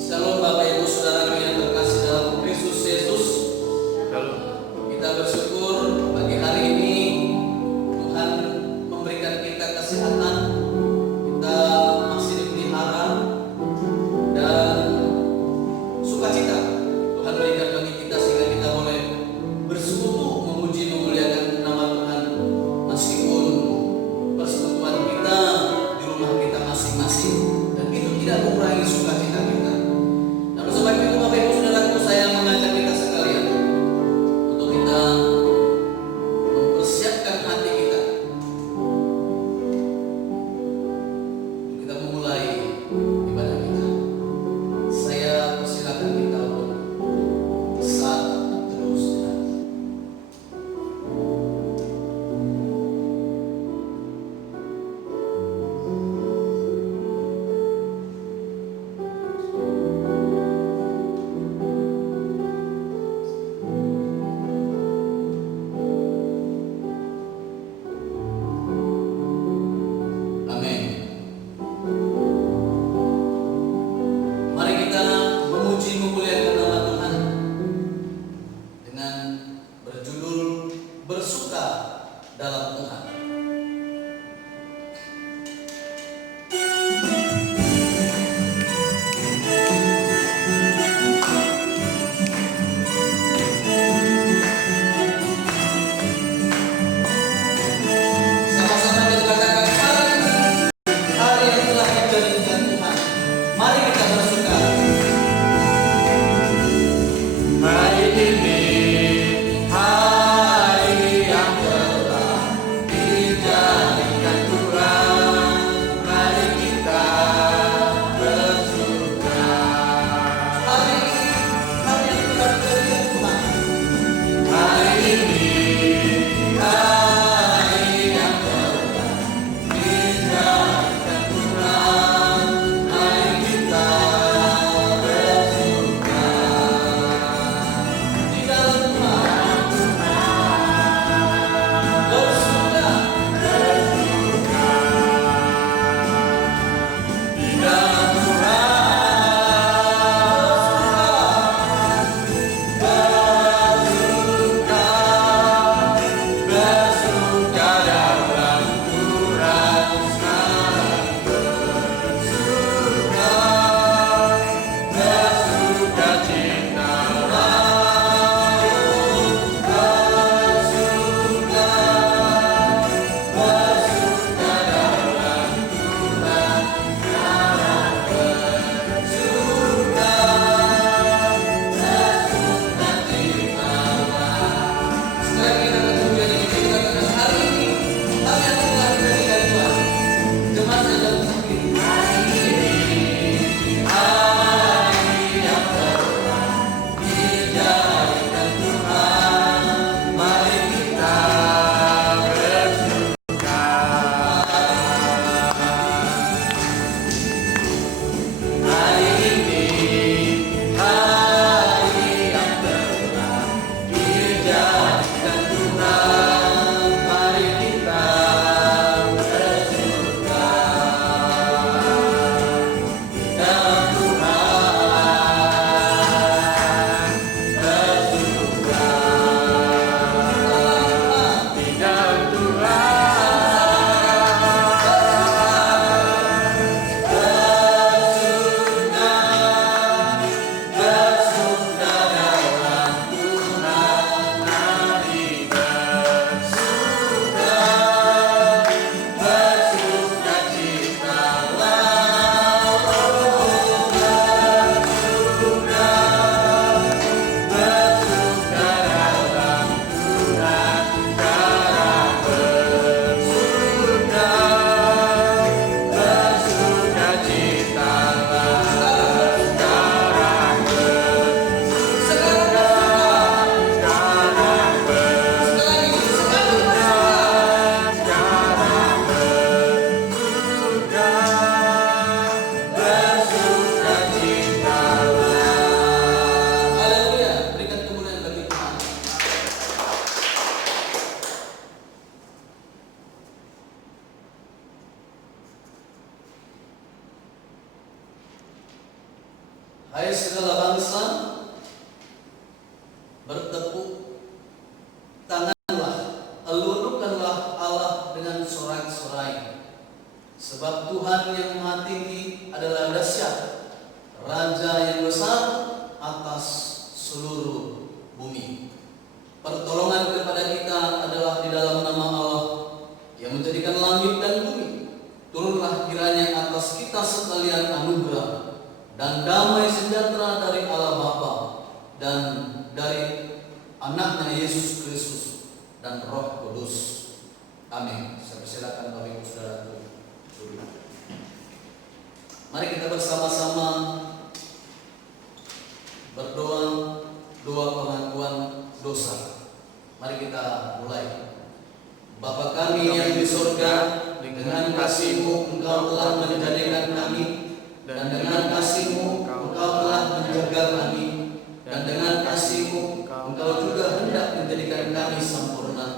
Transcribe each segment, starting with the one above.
Shalom Bapak Ibu Saudara yang terkasih dalam Kristus Yesus. Halo. Kita bersyukur pagi hari ini Tuhan memberikan kita kesehatan, kita masih dipelihara dan sukacita Tuhan berikan bagi kita sehingga kita boleh bersekutu memuji memuliakan nama Tuhan meskipun persekutuan kita di rumah kita masing-masing, dan itu tidak mengurangi sukacita kita. Namun sebab itu Bapak Ibu Saudaraku, saya mengajak kita sekalian untuk kita mempersiapkan hati kita untuk kita memulai ibadah kita. Saya persilakan kita untuk saat terus terang. Hai segala bangsa, bertepuk tanganlah, elulukanlah Allah dengan sorak-sorai. Sebab Tuhan yang Maha Tinggi adalah dahsyat, Raja yang besar atas seluruh bumi. Pertolongan kepada kita adalah di dalam nama Allah yang menjadikan langit dan bumi. Turunlah kiranya atas kita sekalian anugerah dan damai sejahtera dari Allah Bapa dan dari anaknya Yesus Kristus dan Roh Kudus. Amin. Saya persilakan Bapak Ibu Saudara duduk. Mari kita bersama-sama berdoa doa pengakuan dosa. Mari kita mulai. Bapa kami yang di surga, dengan kasih-Mu Engkau telah menjadikan kami, dan dengan kasih-Mu Engkau telah menjaga kami, dan dengan kasih-Mu Engkau juga hendak menjadikan kami sempurna.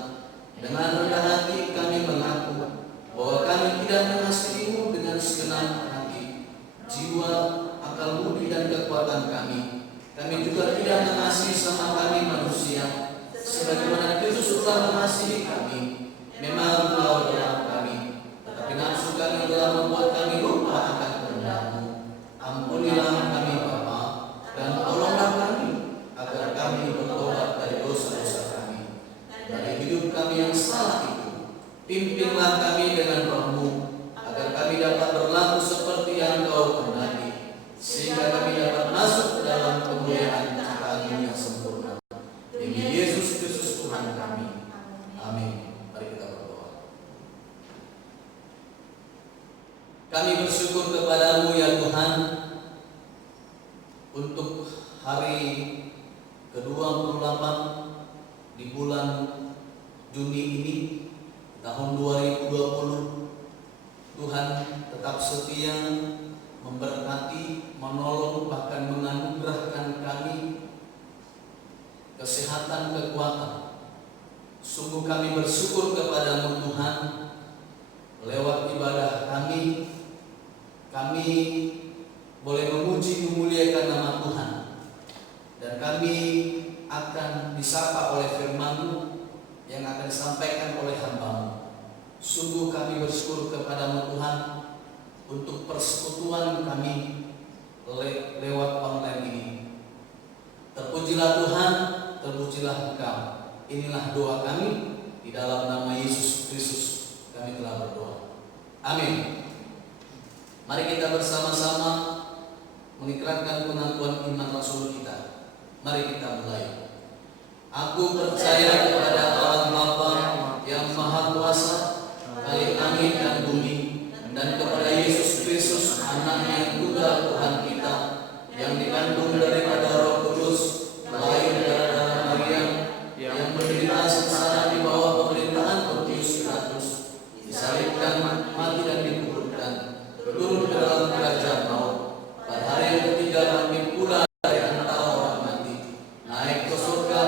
Dengan rendah hati kami mengaku bahwa kami tidak mengasihi-Mu dengan segenap hati, jiwa, akal budi dan kekuatan kami. Kami juga tidak mengasihi sama kami manusia, sebagaimana Kristus telah mengasihi kami. Memang Engkau adalah kami, tetapi nafsu kami telah membuat kami lupa akan kehendak-Mu. Ampunilah kami Bapa, dan tolonglah kami agar kami bertobat dari dosa-dosa kami, dari hidup kami yang salah itu. Pimpinlah kami dengan Roh-Mu, agar kami dapat berlaku seperti yang Engkau kehendaki, sehingga kami dapat masuk ke dalam kemuliaan ciptaan yang sempurna. Demi Yesus Kristus Tuhan kami. Amin. Mari kita berdoa. Kami bersyukur kepada-Mu ya Tuhan untuk hari ke-28 di bulan Juni ini tahun 2020. Tuhan tetap setia memberkati, menolong, bahkan menganugerahkan kami kesehatan, kekuatan. Sungguh kami bersyukur kepada-Mu Tuhan. Lewat ibadah kami boleh memuji memuliakan nama Tuhan, dan kami akan disapa oleh firman-Mu yang akan disampaikan oleh hamba-Mu. Sungguh kami bersyukur kepada-Mu Tuhan untuk persekutuan kami lewat online ini. Terpujilah Tuhan, terpujilah Engkau. Inilah doa kami, di dalam nama Yesus Kristus kami telah berdoa. Amin. Mari kita bersama-sama mengikrarkan pengakuan iman Rasul kita. Mari kita mulai. Aku percaya kepada Allah Bapa yang Maha Kuasa, Khalik langit dan bumi, dan kepada Yesus Kristus, Anaknya yang tunggal Tuhan kita, yang dikandung daripada Roh Kudus, lahir dari darah Maria, yang menderita sengsara di bawah pemerintahan Pontius Pilatus, disalibkan, mati dan dikuburkan, turun ke dalam kerajaan maut, pada hari yang ketiga bangkit pula dari antara orang mati, naik ke surga,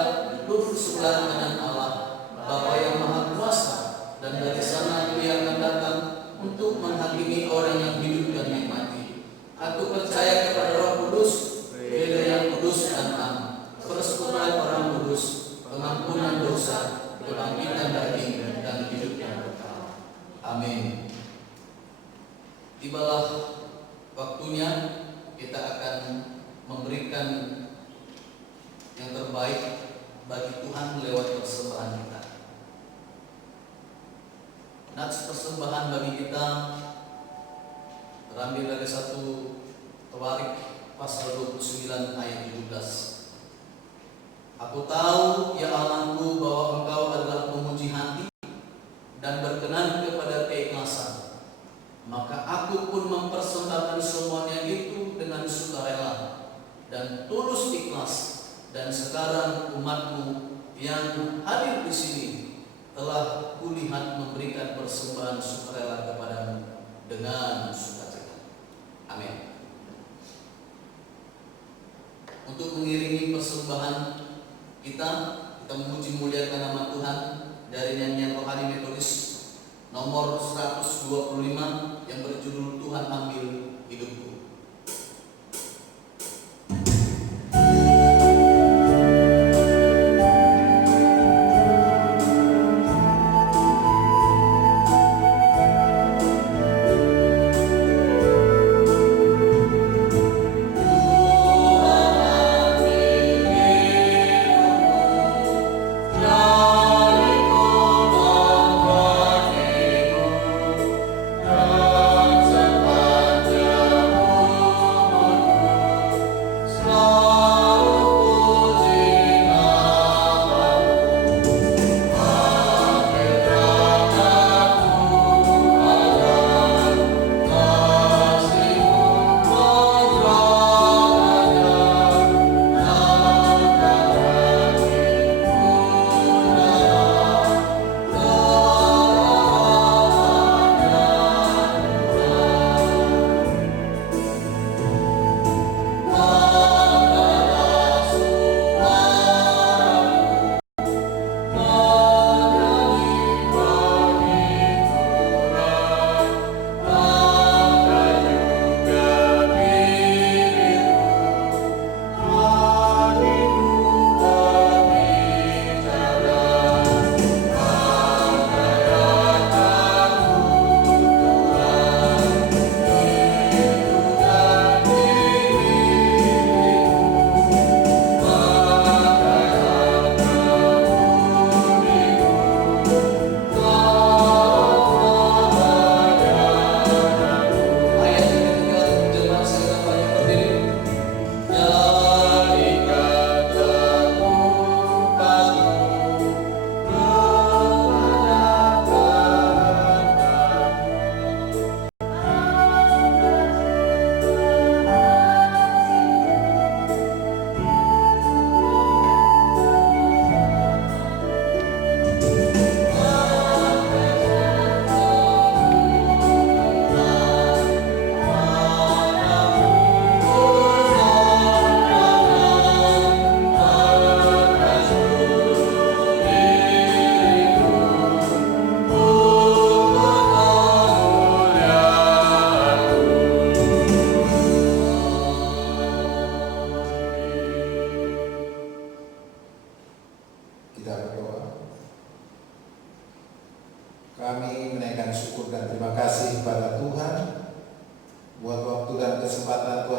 duduk sebelah kanan Allah, Bapa yang Maha Kuasa, dan dari sana Dia akan datang untuk menghakimi orang yang hidup dan yang mati. Aku percaya kepada Roh Kudus, Gereja yang kudus dan am, persekutuan orang kudus, pengampunan dosa, kebangkitan daging, dan hidup yang kekal. Amin. Tibalah waktunya kita akan memberikan yang terbaik bagi Tuhan lewat persembahan kita. Nats persembahan bagi kita terambil dari 1 Tawarik pasal 29 ayat 17. Aku tahu ya Allahku bahwa Engkau adalah pemuji hati dan berkenan kepada keikhlasan. Maka aku pun mempersembahkan semuanya itu dengan sukarela dan tulus ikhlas. Dan sekarang umatmu yang hadir di sini telah kulihat memberikan persembahan sukarela kepadamu dengan sukacita. Amin. Untuk mengiringi persembahan kita memuji muliakan nama Tuhan dari nyanyian rohani metodis nomor 125 yang berjudul Tuhan Ambil Hidupku.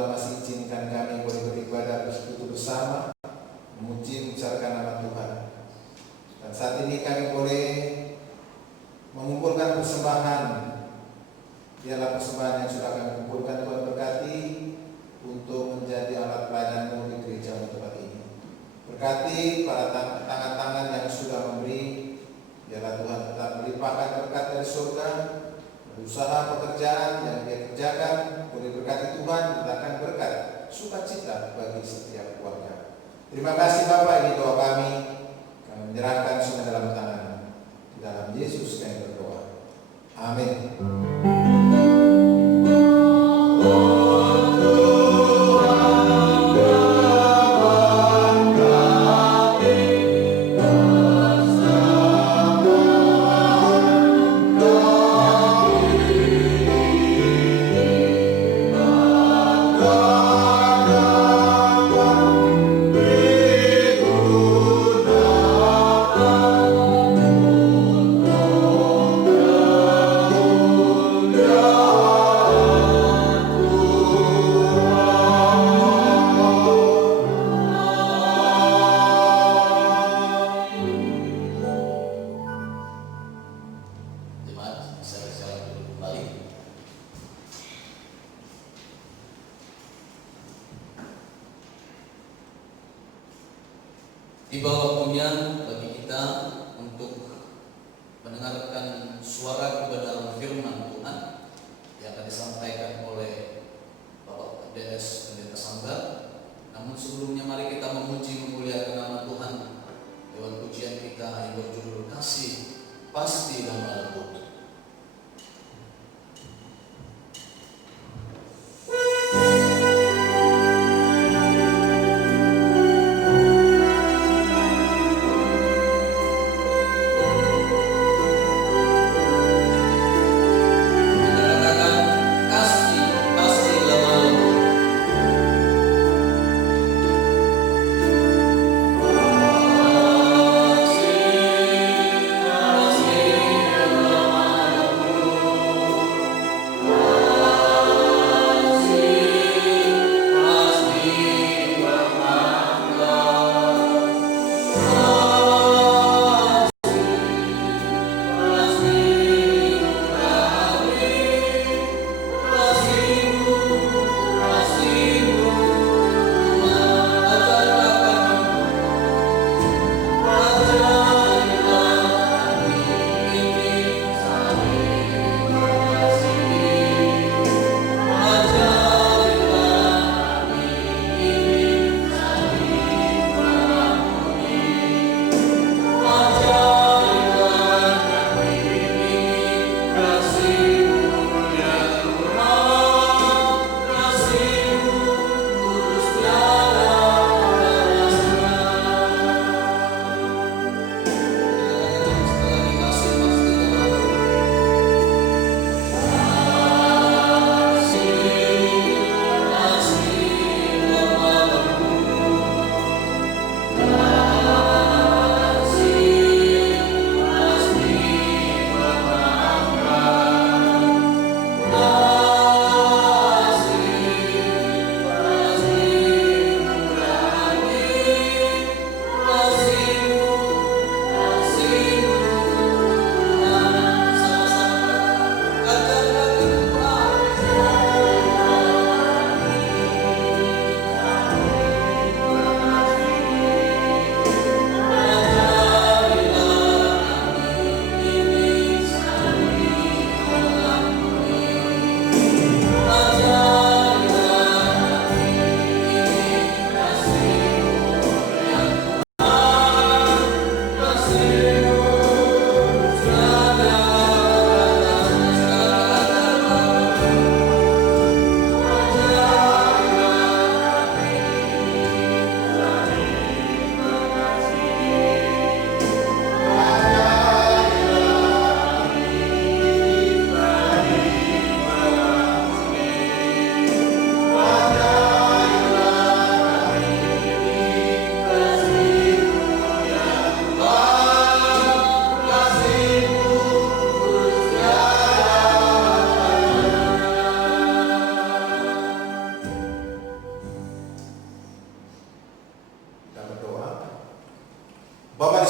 Tuhan masih izinkan kami boleh beribadah bersekutu bersama, memuji membesarkan nama Tuhan. Dan saat ini kami boleh mengumpulkan persembahan. Biarlah persembahan yang sudah kami kumpulkan Tuhan berkati untuk menjadi alat pelayanan-Mu di gereja tempat ini. Berkati para tangan-tangan yang sudah memberi. Biarlah Tuhan tetap melimpahkan berkat dari surga. Usaha pekerjaan yang dia kerjakan boleh berkati Tuhan, letakkan berkat sukacita bagi setiap keluarga. Terima kasih Bapak, ini doa kami. Kami menyerahkan semua dalam tangan-Mu. Di dalam Yesus kami berdoa. Amin. Tiba waktunya bagi kita untuk mendengarkan suara kebenaran firman Tuhan yang akan disampaikan oleh Bapak DS Pendeta Sanggar. Namun sebelumnya mari kita memuji memuliakan nama Tuhan lewat pujian kita yang berjudul Kasih Pasti Lama Lembut. Kasih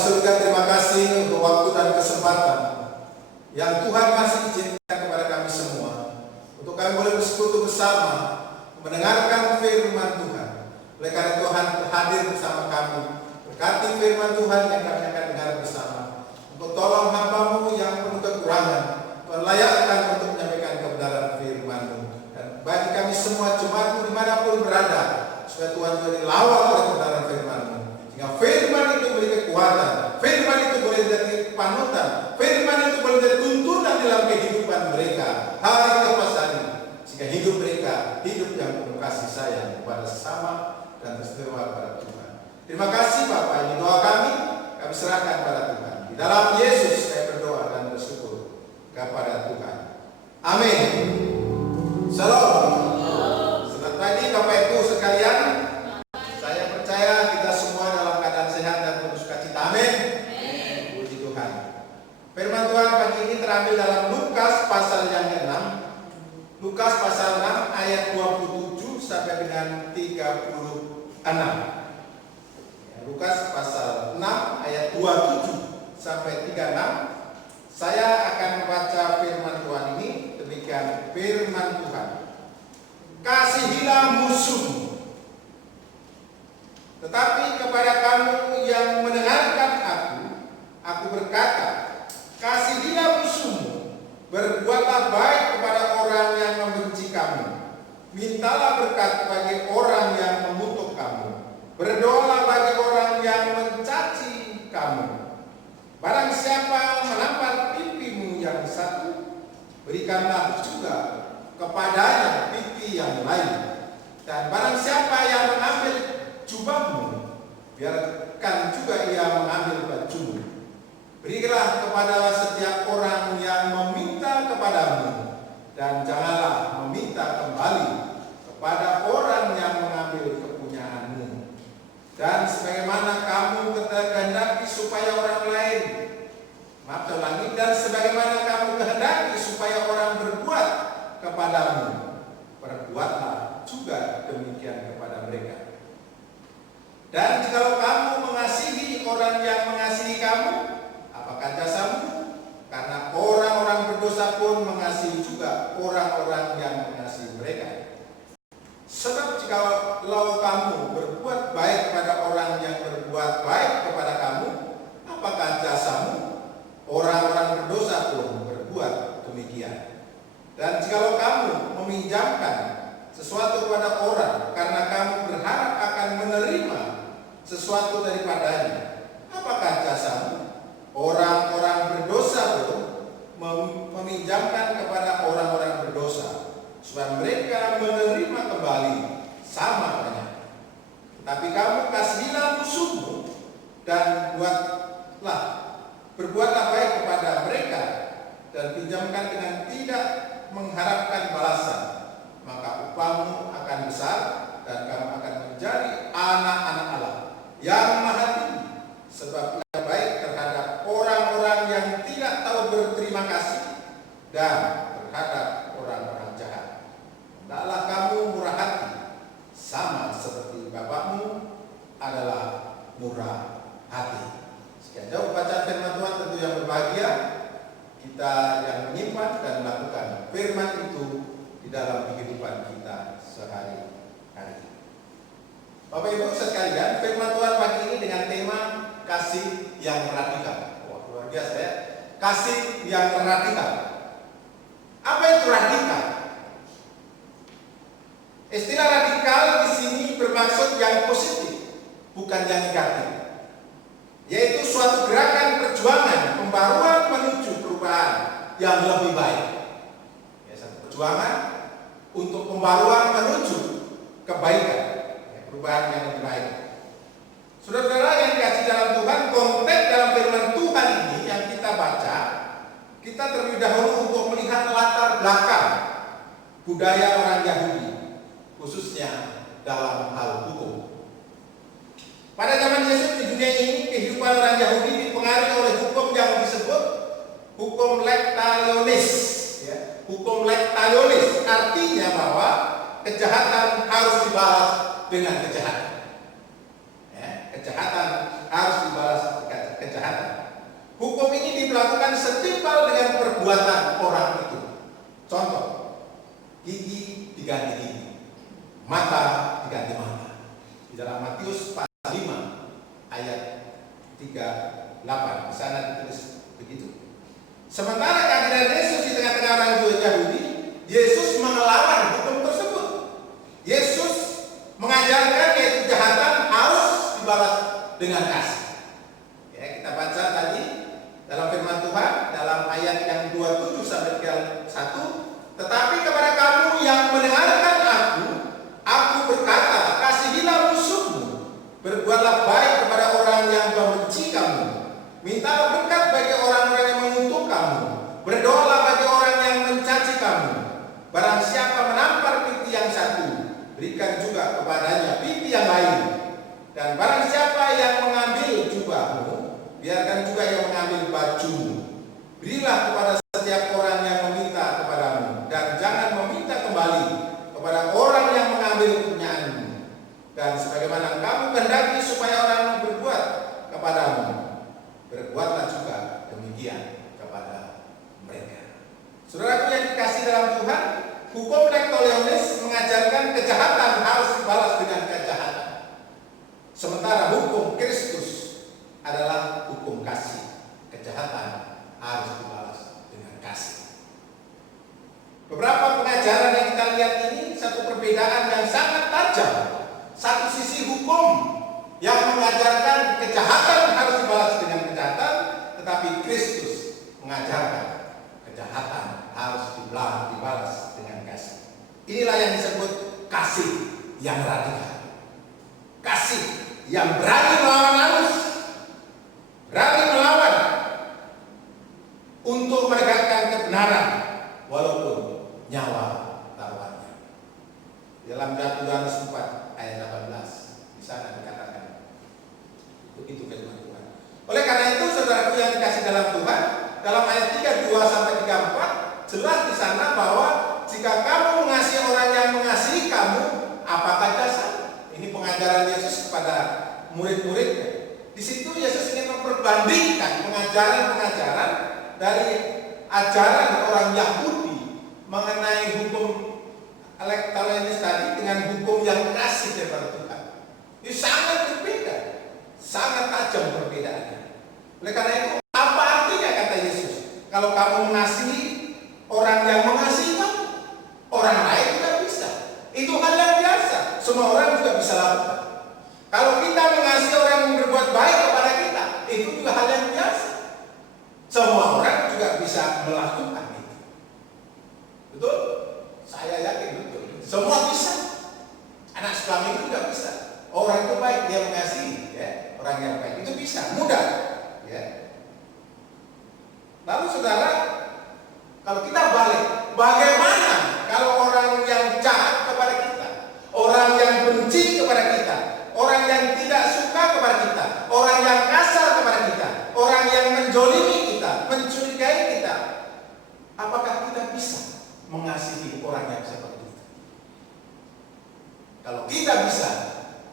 surga, terima kasih untuk waktu dan kesempatan yang Tuhan masih izinkan kepada kami semua untuk kami boleh bersekutu bersama mendengarkan firman Tuhan. Oleh karena Tuhan hadir bersama kami, berkati firman Tuhan yang kami akan dengar bersama. Untuk tolong hamba-Mu yang penuh kekurangan, Tuhan layakkan untuk menyampaikan kebenaran firman-Mu. Dan bagi kami semua jemaat-Mu dimanapun berada, supaya Tuhan dilawat oleh kebenaran firman-Mu. Sehingga firman itu beri kekuatan, firman itu boleh jadi panutan, firman itu boleh jadi tuntunan dalam kehidupan mereka hari lepas hari, sehingga hidup mereka hidup yang penuh kasih sayang kepada sesama dan beristimewa kepada Tuhan. Terima kasih Bapak, ini doa kami serahkan pada Tuhan. Di dalam Yesus saya berdoa dan bersyukur kepada Tuhan. Amin. Salam. Selamat pagi Bapak Ibu sekalian. Saya percaya kita semua dalam keadaan sehat dan penuh sukacita. Amin. Puji Tuhan. Firman Tuhan pagi ini terambil dalam Lukas pasal yang ke-6. Lukas pasal 6 ayat 27 sampai dengan 36. Lukas pasal 6 ayat 27 sampai 36. Saya akan membaca firman Tuhan ini. Demikian firman Tuhan. Kasihilah musuhmu, tetapi kepada kamu yang mendengarkan aku berkata, kasihilah musuhmu, berbuatlah baik kepada orang yang membenci kamu, mintalah berkat bagi orang yang mengutuk kamu, berdoalah bagi orang yang mencaci kamu. Barang siapa menampar pipimu yang satu, berikanlah juga kepadanya pipi yang lain. Dan barang siapa yang mengambil jubahmu, biarkan juga ia mengambil bajumu. Berilah kepada setiap orang yang meminta kepadamu, dan janganlah meminta kembali kepada orang yang mengambil kepunyaanmu. Dan sebagaimana kamu kehendaki supaya orang lain, dan sebagaimana kamu kehendaki supaya orang berbuat kepadamu, perbuatlah juga demikian kepada mereka. Dan jikalau kamu mengasihi orang yang mengasihi kamu, apakah jasamu? Karena orang-orang berdosa pun mengasihi juga orang-orang yang mengasihi mereka. Sebab jikalau kamu berbuat baik kepada orang yang berbuat baik kepada kamu, apakah jasamu? Orang-orang berdosa pun berbuat demikian. Dan jikalau kamu meminjamkan sesuatu kepada orang karena kamu berharap akan menerima sesuatu daripadanya, apakah jasamu? Orang-orang berdosa pun meminjamkan kepada orang-orang berdosa, supaya mereka menerima kembali sama banyak. Tapi kamu kasihilah musuhmu dan berbuatlah baik kepada mereka, dan pinjamkan dengan tidak mengharapkan balasan, maka upahmu akan besar dan kamu akan menjadi anak-anak Allah yang maha tinggi. Sebab ia baik terhadap orang-orang yang tidak tahu berterima kasih dan terhadap orang-orang jahat. Hendaklah kamu murah hati, sama seperti Bapakmu adalah murah hati. Sekian jauh bacaan firman Tuhan, tentu yang berbahagia kita yang menyimpan dan melakukan firman itu di dalam kehidupan kita sehari-hari. Bapak Ibu sekalian, firman Tuhan pagi ini dengan tema kasih yang radikal. Wah, luar biasa ya. Kasih yang radikal. Apa itu radikal? Istilah radikal di sini bermaksud yang positif, bukan yang negatif. Yaitu suatu gerakan perjuangan pembaruan menuju perubahan yang lebih baik. Ya, satu perjuangan untuk pembaruan menuju kebaikan, ya, perubahan yang lebih baik. Saudara-saudara yang dikasihi dalam Tuhan, konteks dalam firman Tuhan ini yang kita baca, kita terlebih dahulu untuk melihat latar belakang budaya orang Yahudi, khususnya dalam hal hukum. Pada zaman Yesus di dunia ini, kehidupan orang Yahudi dipengaruhi oleh hukum yang disebut hukum lex talionis. Ya. Hukum lex talionis artinya bahwa kejahatan harus dibalas dengan kejahatan. Ya. Kejahatan harus dibalas dengan kejahatan. mata diganti mata. Di dalam Matius pasal 5 ayat 38 di sana ditulis begitu. Sementara kehadiran Yesus di tengah-tengah orang Yahudi, Yesus melawan hukum tersebut. Yesus mengajarkan yaitu kejahatan harus dibalas dengan kasih. Ya, kita baca tadi dalam firman Tuhan dalam ayat yang 27 sampai 31, tetapi kepada kamu yang mendengarkan aku berkata, kasihilah musuhmu, berbuatlah baik kepada orang yang membenci kamu, mintalah berkat bagi orang-orang yang mengutuk kamu, berdoalah bagi orang yang mencaci kamu. Barang siapa menampar pipi yang satu, berikan juga kepadanya pipi yang lain. Dan barang siapa yang mengambil jubahmu, biarkan juga yang mengambil bajumu. Berilah kepada setiap orang yang meminta kepadamu, dan jangan meminta kembali kepada orang yang mengambil punyaanmu. Dan sebagaimana kamu kehendaki supaya orang berbuat kepadamu, berbuatlah juga demikian kepada mereka. Saudaraku yang dikasih dalam Tuhan, hukum Lektoleonis mengajarkan kejahatan harus dibalas dengan kejahatan. Sementara hukum Kristus adalah hukum kasih. Kejahatan harus dibalas dengan kasih. Beberapa pengajaran yang kita lihat ini satu perbedaan yang sangat tajam. Satu sisi hukum yang mengajarkan kejahatan harus dibalas dengan kejahatan, tetapi Kristus mengajarkan kejahatan harus dibalas dengan kasih. Inilah yang disebut kasih yang radikal. Kasih yang berani melawan arus, berani melawan untuk menegakkan kebenaran walaupun nyawa taruhannya. Dalam Yohanes 4 ayat 18 di sana dikatakan begitu firman Tuhan. Oleh karena itu saudaraku yang dikasih dalam Tuhan, dalam ayat 32 sampai 34 jelas di sana bahwa jika kamu mengasihi orang yang mengasihi kamu, apakah jasa? Ini pengajaran Yesus kepada murid-muridnya. Di situ Yesus ingin memperbandingkan pengajaran-pengajaran dari ajaran orang Yahudi mengenai hukum Lektoleonis tadi dengan hukum yang kasih daripada Tuhan. Ini sangat berbeda, sangat tajam perbedaannya. Oleh karena itu, apa artinya kata Yesus? Kalau kamu mengasihi orang yang mengasihi kamu, orang lain juga bisa. Itu hal yang biasa, semua orang juga bisa lakukan. Kalau kita mengasihi orang yang berbuat baik kepada kita, itu juga hal yang biasa. Semua orang juga bisa melakukan itu. Betul? Saya yakin betul. Semua bisa. Anak sekolah itu juga bisa. Orang itu baik, dia mengasihi, ya. Orang yang baik itu bisa, mudah, ya. Lalu saudara, kalau kita balik, bagaimana kalau orang yang jahat kepada kita, orang yang benci kepada kita, orang yang tidak suka kepada kita, orang yang kasar kepada kita, orang yang menjolimi kita, mencurigai kita, apakah kita bisa mengasihi orang yang seperti itu? Kalau kita bisa,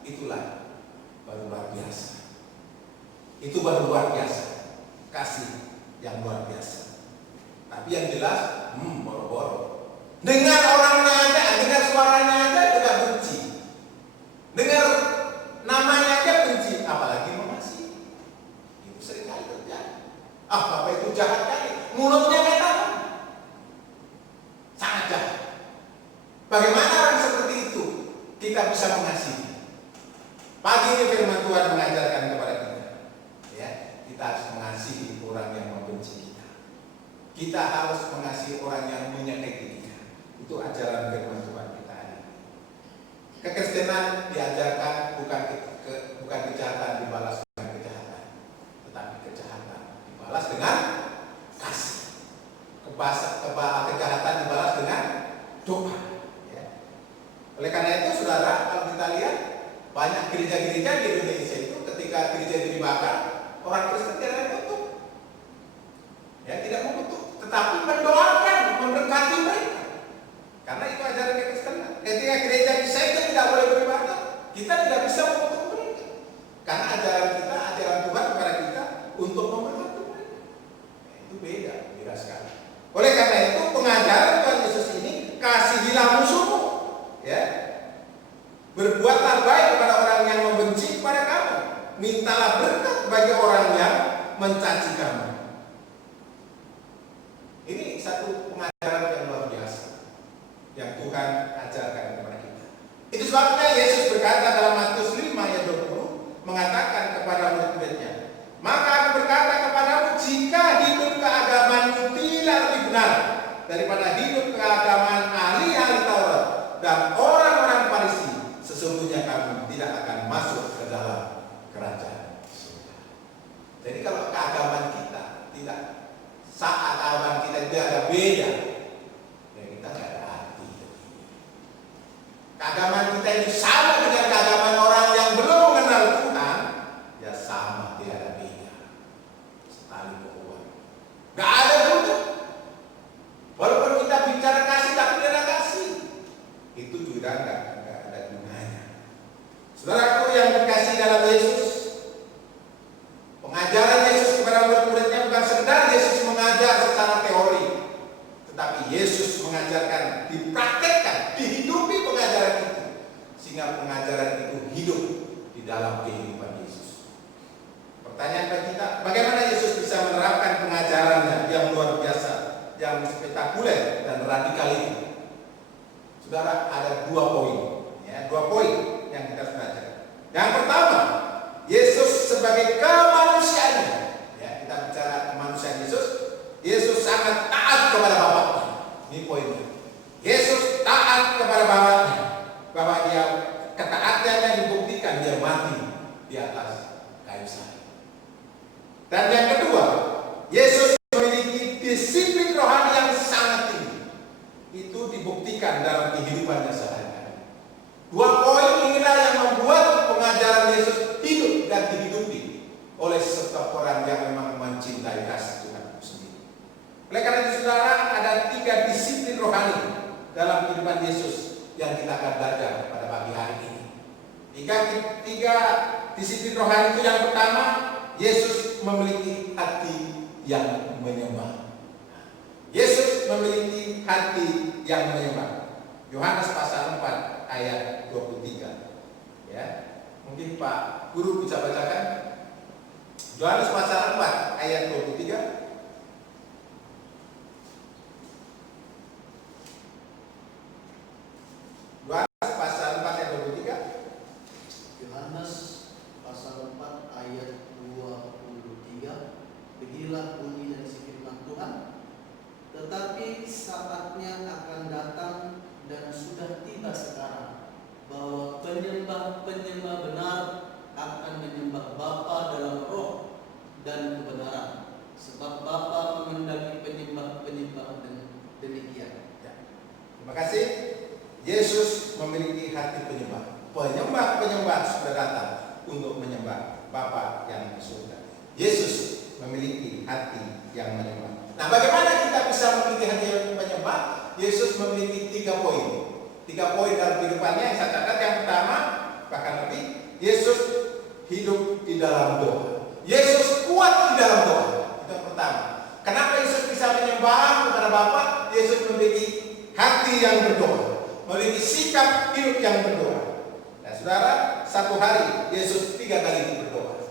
itulah baru luar biasa. Itu baru luar biasa, kasih yang luar biasa. Tapi yang jelas, boro-boro. Dengar orangnya aja, dengar suaranya aja udah benci. Dengar namanya aja benci, apalagi mengasihi. Itu seringkali terjadi. Bapak itu jahat kali, mulutnya kayak tangan. Sangat jahat. Bagaimana orang seperti itu kita bisa mengasihi? Pagi ini firman Tuhan mengajarkan kepada kita, ya, kita harus mengasihi orang yang membenci kita. Kita harus mengasihi orang yang menyakiti kita. Itu ajaran firman Tuhan kita hari ini. Kekristenan diajarkan bukan kejahatan dibalas dengan kejahatan, tetapi kejahatan dibalas dengan kasih. Kejahatan dibalas dengan doa. Ya. Oleh karena itu, saudara, kalau kita lihat banyak gereja-gereja di Indonesia itu ketika gereja itu dibakar, orang Kristen tidak mengutuk, ya, tidak mengutuk, tetapi mendoakan, memberkati mereka. Karena itu ajaran kekristenan. Ketika gereja disegel tidak boleh beribadah, kita tidak bisa mengutuk mereka. Karena ajaran kita, ajaran Tuhan kepada kita untuk memberkati mereka. Nah, itu beda sekali. Oleh karena itu pengajaran Tuhan Yesus ini, kasihilah musuhmu, ya. berbuatlah baik kepada orang yang membenci kepada kamu. Mintalah berkat bagi orang yang mencaci kamu. Ini satu pengajaran yang luar biasa yang Tuhan ajarkan kepada kita. Itu sebabnya Yesus berkata dalam Matius 5 ayat 20, mengatakan kepada murid-muridnya, maka aku berkata kepadamu, jika hidup keagamaanmu tidak lebih benar daripada hidup keagamaan ahli-ahli Taurat dan orang-orang Farisi, sesungguhnya kamu tidak akan masuk ke dalam kerajaan surga. Jadi kalau keagamaan kita tidak, saat keagamaan kita tidak ada beda, ya kita tidak ada arti. Keagamaan kita itu sama dengan keagamaan orang yang belum mengenal Tuhan, ya sama, tidak ada beda. Setali pohon, nggak ada beda. Walaupun kita bicara kasih tapi tidak ada kasih, itu juga nggak ada gunanya. Saudaraku yang dikasihi dalam Yesus, pengajaran Yesus kepada murid-muridnya bukan sekedar Yesus mengajar secara teori, tetapi Yesus mengajarkan, dipraktekkan, dihidupi pengajaran itu, sehingga pengajaran itu hidup di dalam kehidupan Yesus. Pertanyaan bagi kita, bagaimana Yesus bisa menerapkan pengajarannya yang luar biasa, yang spektakuler dan radikal itu? Saudara, ada dua poin yang kita harus belajar. Yang pertama, Yesus sebagai kemanusiaannya, ya, kita bicara kemanusiaan Yesus, Yesus sangat taat kepada Bapaknya. Ini poinnya. Yesus taat kepada Bapaknya, bahwa dia ketaatannya dibuktikan dia mati di atas kayu salib. Dan yang kedua, Yesus memiliki disiplin rohani yang sangat tinggi. Itu dibuktikan dalam kehidupannya sehari-hari. Dua poin inilah yang membuat pengajaran Yesus hidup dan dihidupi oleh setiap orang yang memang mencintai kasih Tuhan itu sendiri. Oleh karena itu saudara, ada 3 disiplin rohani dalam kehidupan Yesus yang kita akan belajar pada pagi hari ini. Tiga disiplin rohani itu, yang pertama, Yesus memiliki hati yang menyembah. Yesus memiliki hati yang menyembah. Yohanes pasal 4 ayat 23. Ya, mungkin Pak Guru bisa bacakan Yohanes pasal 4 ayat 23. Yohanes pasal 4 ayat 23. Yohanes pasal 4 ayat 23. Beginilah bunyi dari firman Tuhan. Tetapi saatnya akan datang dan sudah tiba sekarang, bahwa penyembah-penyembah benar akan menyembah Bapa dalam roh dan kebenaran, sebab Bapa mengendaki penyembah-penyembah demikian. Ya. Terima kasih. Yesus memiliki hati penyembah. Penyembah-penyembah sudah datang untuk menyembah Bapa yang di surga. Yesus memiliki hati yang menyembah. Nah, bagaimana kita bisa memiliki hati yang menyembah? Yesus memiliki 3 poin. 3 poin dalam kehidupannya yang saya catat. Yang pertama, bahkan lebih, Yesus hidup di dalam doa. Yesus kuat di dalam doa. Itu yang pertama. Kenapa Yesus bisa menyembah kepada Bapa? Yesus memiliki hati yang berdoa, memiliki sikap hidup yang berdoa. Nah, saudara, satu hari Yesus 3 kali berdoa.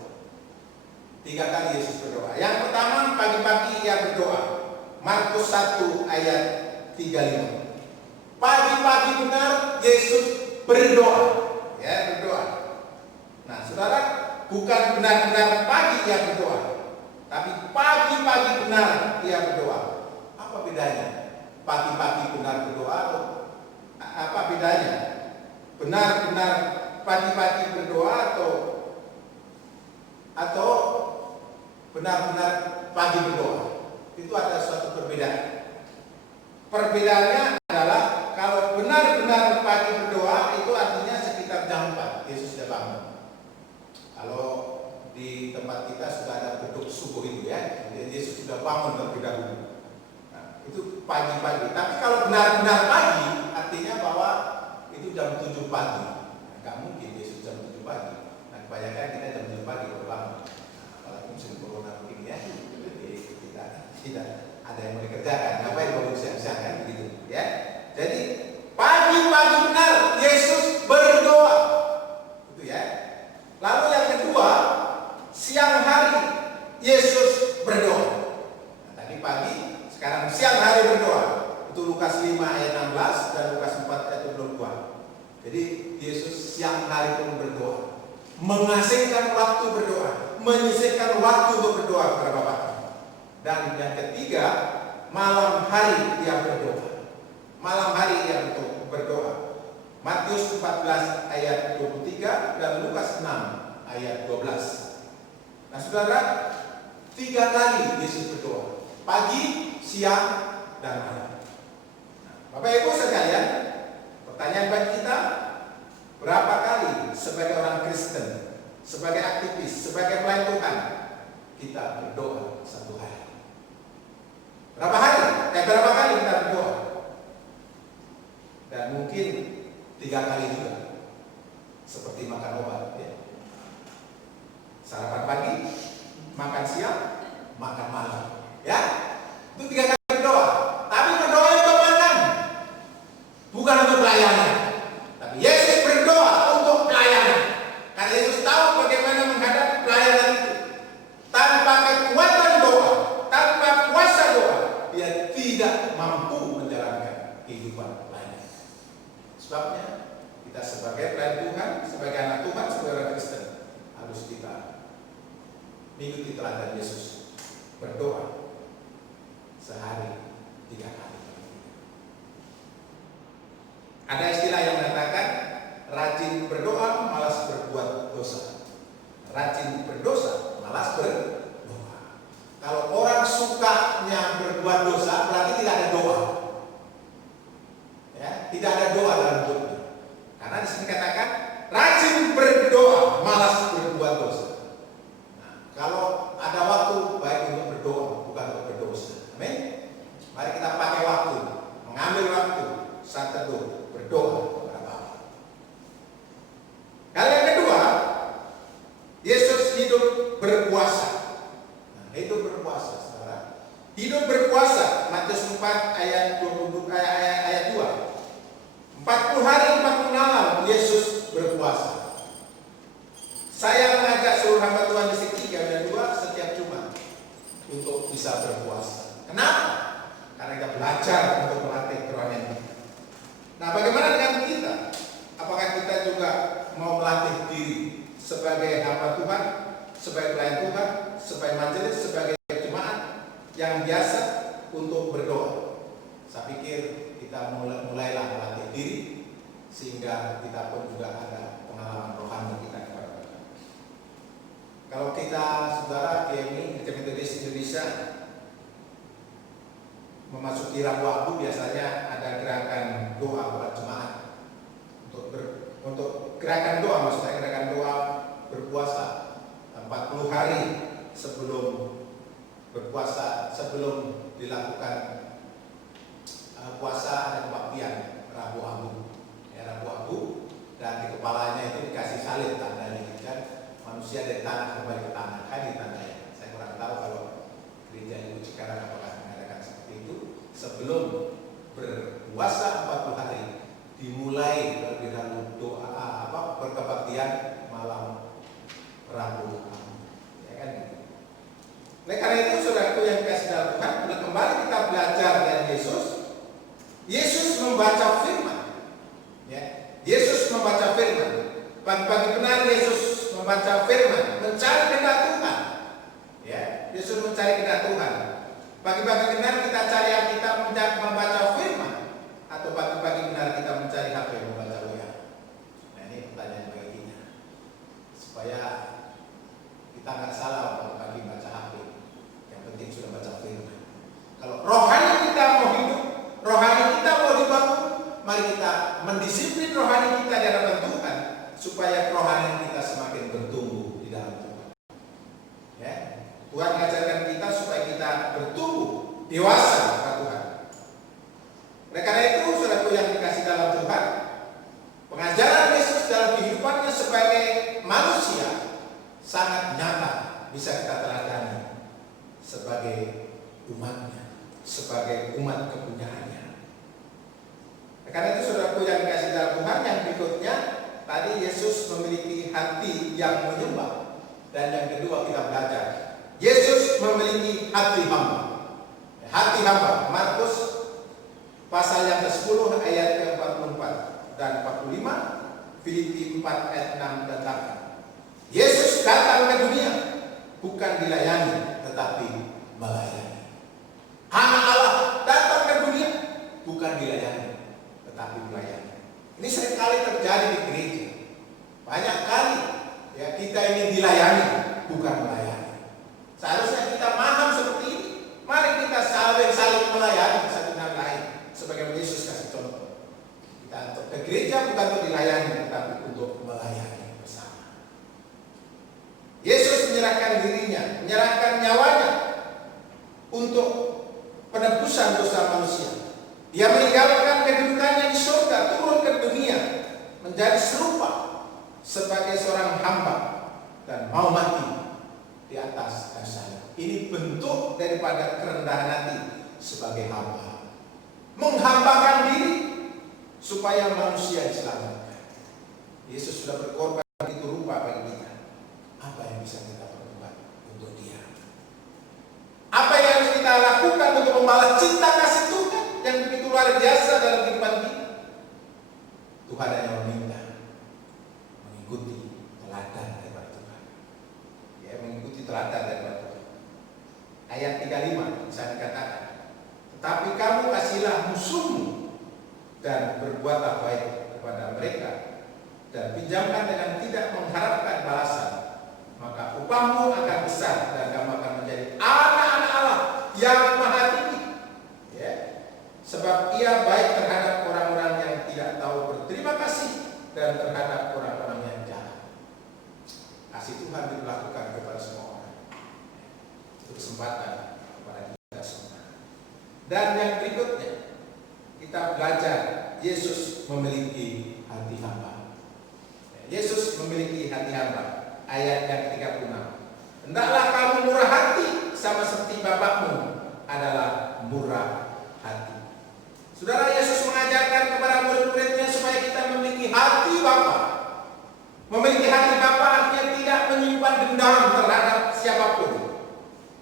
3 kali Yesus berdoa. Yang pertama, pagi-pagi ia berdoa. Markus 1 ayat 35. Pagi-pagi benar Yesus berdoa. Ya, berdoa. Nah, saudara, bukan benar-benar pagi ia berdoa, tapi pagi-pagi benar ia berdoa. Apa bedanya? Pagi-pagi benar berdoa, apa bedanya? Benar-benar pagi-pagi berdoa atau benar-benar pagi berdoa? Itu ada suatu perbedaan. Perbedaannya adalah kalau benar-benar pagi berdoa itu artinya sekitar jam 4 Yesus sudah bangun. Kalau di tempat kita sudah ada beduk subuh itu ya, Yesus sudah bangun terlebih dahulu. Nah, itu pagi-pagi. Tapi kalau benar-benar pagi artinya bahwa itu jam 7 pagi. Nah, nggak mungkin Yesus jam 7 pagi. Nah, kebanyakan kita jam 7 pagi baru bangun. Nah, apalagi musim corona begini ya, jadi tidak ada yang mau dikerjakan. Ngapain bangun siang-siang kan begitu ya. Jadi pagi-pagi benar Yesus berdoa. hari pun berdoa, mengasingkan waktu berdoa, menyisihkan waktu untuk berdoa kepada Bapa. Dan yang ketiga, malam hari dia berdoa. Malam hari dia berdoa. Matius 14 ayat 23 dan Lukas 6 ayat 12. Nah saudara, 3 kali Yesus berdoa. Pagi, siang, dan malam. Nah, Bapak Ibu sekalian, pertanyaan bagi kita, berapa kali sebagai orang Kristen, sebagai aktivis, sebagai pelayan Tuhan, kita berdoa satu hari? Berapa kali kita berdoa? Dan mungkin 3 kali juga, seperti makan obat, ya. Sarapan pagi, makan siang, makan malam, ya. Itu 3 kali berdoa. Tapi berdoa untuk makan, bukan untuk pelayanan. Tapi Yesus berdoa untuk pelayanan, karena Yesus tahu bagaimana menghadapi pelayanan itu. Tanpa kekuatan doa, tanpa kuasa doa, dia tidak mampu menjalankan kehidupan pelayanan. Sebabnya kita sebagai pelayan Tuhan, sebagai anak Tuhan, sebagai orang Kristen, harus kita mengikuti teladan Yesus, berdoa sehari 3 kali. Ada istilah yang mengatakan rajin berdoa malas berbuat dosa. Rajin berdosa malas berdoa. Kalau orang sukanya berbuat dosa, berarti tidak ada doa. Ya, tidak ada doa dalam hidupnya. Karena di sini katakan rajin berdoa malas berbuat dosa. Nah, kalau ada waktu baik untuk berdoa, bukan untuk berdosa. Amin. Mari kita pakai waktu, mengambil waktu saat teduh, berdoa kepada Bapa. Hal yang kedua, Yesus hidup berpuasa. Nah, hidup berpuasa, saudara. Hidup berpuasa, Matius 4 ayat 22 ayat 2. 40 hari 40 malam Yesus berpuasa. Saya mengajak seluruh hamba Tuhan di sini 3 dan 2 setiap Jumat untuk bisa berpuasa. Kenapa? Karena kita belajar untuk melatih kerohanian kita. Nah, bagaimana dengan kita? Apakah kita juga mau melatih diri sebagai hamba Tuhan, sebagai pelayan Tuhan, sebagai majelis, sebagai jemaat yang biasa untuk berdoa? Saya pikir kita mulailah melatih diri sehingga kita pun juga ada pengalaman rohani kita kepada Tuhan. Kalau kita, saudara, GMI, Gereja Metodis Indonesia, memasuki Rabu Abu biasanya ada gerakan doa buat jemaat untuk gerakan doa, maksudnya gerakan doa berpuasa 40 hari sebelum berpuasa, sebelum dilakukan puasa ada kebaktian Rabu Abu, ya, Rabu Abu, dan di kepalanya itu dikasih salib tandanya, kan manusia dari tanah kembali ke tanah, kan ditandanya. Saya kurang tahu kalau gereja itu sekarang apakah mengadakan seperti itu. Sebelum berpuasa 40 hari dimulai terlebih dahulu doa berkebaktian malam Rabu Abu, ya kan gitu. Oleh karena itu, saudaraku yang dikasih dalam Tuhan, kembali kita belajar dari Yesus. Yesus membaca firman, ya. Yesus membaca firman. Pagi-pagi benar Yesus membaca firman, mencari kehendak Tuhan, ya. Yesus mencari kehendak Tuhan. Pagi-pagi benar kita cari Alkitab membaca firman, atau pagi-pagi benar kita mencari HP membaca WA. Nah, ini pertanyaan bagi kita, supaya kita nggak salah pagi-pagi baca HP. Yang penting sudah baca firman. Kalau rohani kita mau hidup, rohani kita mau dibangun, mari kita mendisiplin rohani kita di hadapan Tuhan supaya rohani kita semakin bertumbuh di dalam Tuhan. Ya, Tuhan mengajarkan kita supaya kita bertumbuh dewasa kepada Tuhan. Oleh karena itu, saudaraku yang dikasih dalam Tuhan, pengajaran Yesus dalam kehidupannya sebagai manusia sangat nyata, bisa kita teladani sebagai umatnya, sebagai umat kepunyaannya. Karena itu, saudaraku yang dikasih dalam Tuhan, yang berikutnya tadi Yesus memiliki hati yang menyembah, dan yang kedua kita belajar Yesus memiliki hati hamba. Hati hamba, Markus pasal yang ke-10 ayat ke-44 dan 45, Filipi 4 ayat 6 dan 8. Yesus datang ke dunia bukan dilayani tetapi melayani. Anak Allah datang ke dunia bukan dilayani tetapi melayani. Ini seringkali terjadi di gereja. Banyak kali ya kita ingin dilayani bukan melayani. Seharusnya kita paham seperti ini. Mari kita saling melayani satu dengan lain. Sebagaimana Yesus kasih contoh. Kita ke gereja bukan untuk dilayani tetapi untuk melayani bersama. Yesus menyerahkan dirinya, menyerahkan nyawanya untuk penebusan dosa manusia. Dia meninggalkan kedudukannya di surga, turun ke dunia, menjadi serupa sebagai seorang hamba dan mau mati di atas kayu salib. Ini bentuk daripada kerendahan hati sebagai hamba, menghambakan diri supaya manusia diselamatkan. Yesus sudah berkorban begitu rupa bagi kita. Apa yang bisa kita perbuat untuk Dia? Apa yang harus kita lakukan untuk membalas cinta kasih Tuhan yang begitu luar biasa dalam kehidupan kita? Tuhan hanya meminta mengikuti teladan daripada Tuhan. Ya, mengikuti teladan daripada Tuhan. Ayat 35 bisa dikatakan, tetapi kamu kasihilah musuhmu dan berbuatlah baik kepada mereka dan pinjamkan dengan tidak mengharapkan balasan, maka upahmu akan besar dan kamu akan menjadi anak-anak Allah yang maha tinggi. Ya. Sebab Ia baik terhadap orang-orang yang tidak tahu berterima kasih dan terhadap orang-orang yang jahat. Kasih Tuhan dilakukan kepada semua orang. Itu kesempatan kepada kita semua. Dan yang berikutnya, kita belajar Yesus memiliki hati hamba. Yesus memiliki hati hamba. Ayat yang 36. Hendaklah kamu murah hati sama seperti Bapakmu adalah murah hati. Saudara, Yesus mengajarkan kepada murid-muridnya supaya kita memiliki hati Bapa. Memiliki hati Bapa artinya tidak menyimpan dendam terhadap siapapun.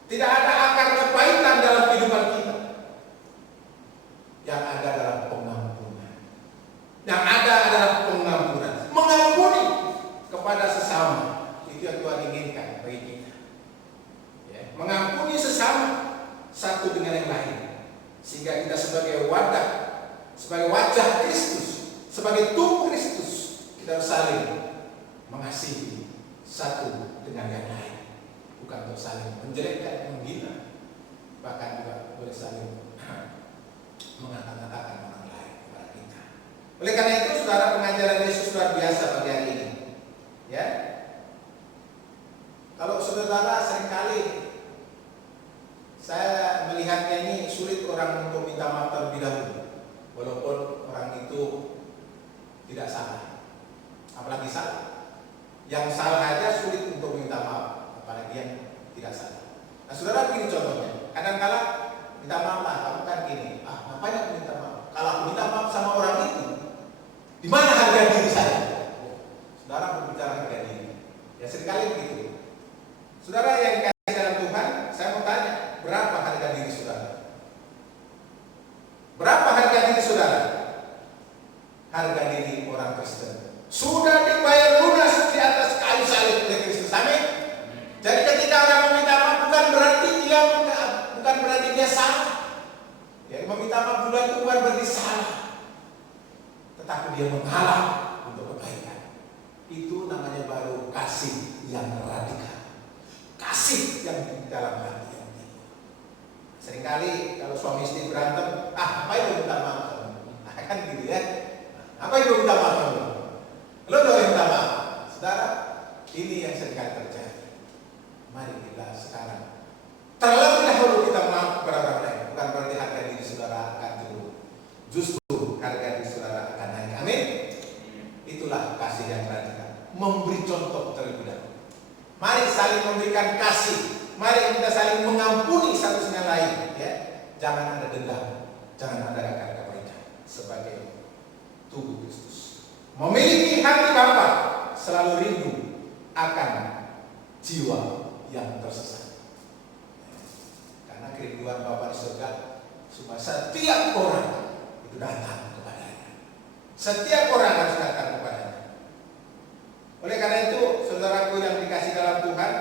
Tidak ada akar kepahitan dalam kehidupan kita. Yang ada adalah pengampunan. Yang ada adalah pengampunan. Mengampuni kepada sesama. Itu yang Tuhan inginkan bagi kita. Ya, mengampuni sesama satu dengan yang lain. Sehingga kita sebagai wadah, sebagai wajah Kristus, sebagai tubuh Kristus, kita saling mengasihi satu dengan yang lain. Bukan untuk saling menjelekkan, menghina, bahkan juga boleh saling mengata-ngatakan orang lain kepada kita. Oleh karena itu, saudara, pengajaran Yesus luar biasa bagi hari ini. Ya, kalau saudara seringkali saya melihatnya ini sulit orang untuk minta maaf terlebih dahulu, walaupun orang itu tidak salah, apalagi salah. Yang salah aja sulit untuk minta maaf, apalagi yang tidak salah. Nah, saudara, begini contohnya. Kadang-kala minta maaf lah, kamu kan gini, ngapain aku minta maaf? Kalau aku minta maaf sama orang itu, di mana harga diri saya? Saudara berbicara harga diri. Ya seringkali begitu. Saudara yang dikasih dalam Tuhan, saya mau tanya, berapa harga diri saudara? Berapa harga diri saudara? Harga diri orang Kristen sudah dibayar lunas di atas kayu salib oleh Kristus. Amin. Jadi ketika orang meminta maaf bukan berarti dia salah. Ya, meminta maaf bukan berarti salah, tetapi dia mengalah untuk kebaikan. Itu namanya baru kasih yang radikal, kasih yang di dalam hati yang tinggi. Seringkali kalau suami istri berantem, apa itu minta maaf? Kan gitu ya. Apa itu minta maaf? Lo doang minta maaf. Saudara, ini yang seringkali terjadi. Mari kita sekarang terlebih dahulu kita maaf kepada orang lain. Bukan berarti harga diri saudara akan turun. Justru harga diri saudara akan naik. Amin. Itulah kasih yang radikal. Memberi contoh terlebih dahulu. Mari saling memberikan kasih. Mari kita saling mengampuni satu sama lain. Ya, jangan ada dendam. Jangan ada akar kepahitan. Sebagai tubuh Kristus, memiliki hati Bapa, selalu rindu akan jiwa yang tersesat. Karena kerinduan Bapa di surga supaya setiap orang itu datang kepadanya. Setiap orang harus datang kepadanya. Tuhan,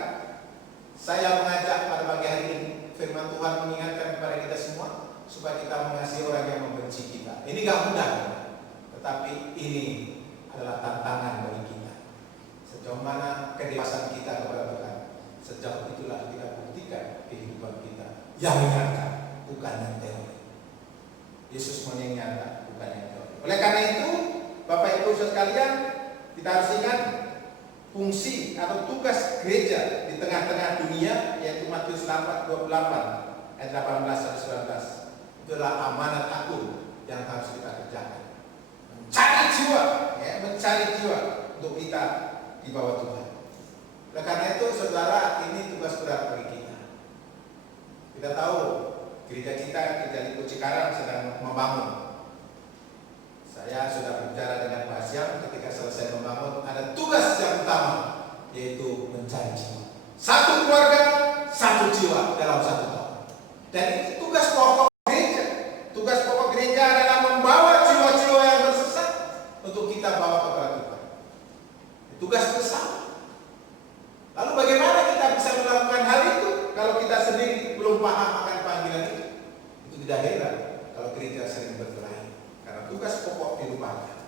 saya mengajak pada pagi hari ini firman Tuhan mengingatkan kepada kita semua supaya kita mengasihi orang yang membenci kita. Ini gak mudah, tetapi ini adalah tantangan bagi kita. Sejauh mana kedewasaan kita kepada Tuhan, sejauh itulah kita buktikan kehidupan kita yang nyata, bukan yang teori. Yesus mau yang nyata, bukan yang teori. Oleh karena itu, Bapak Ibu sekalian, kita harus ingat fungsi atau tugas gereja di tengah-tengah dunia, yaitu Matius 28 ayat 18-19. Itu adalah amanat agung yang harus kita kerjakan. Mencari jiwa, ya, mencari jiwa untuk kita di bawah Tuhan. Oleh karena itu, saudara, ini tugas berat bagi kita. Kita tahu gereja kita, Gereja Lipo Cikarang sedang membangun. Saya sudah bicara dengan Pak Asyam ketika selesai membangun, ada tugas yang utama, yaitu mencari jiwa. Satu keluarga, satu jiwa dalam 1 tahun. Dan itu tugas pokok gereja. Tugas pokok gereja adalah membawa jiwa-jiwa yang tersesat untuk kita bawa kepada Tuhan. Tugas bersama. Lalu bagaimana kita bisa melakukan hal itu kalau kita sendiri belum paham akan panggilan itu? Itu tidak heran kalau gereja sering berkelahi. Karena tugas pokok dilupakan.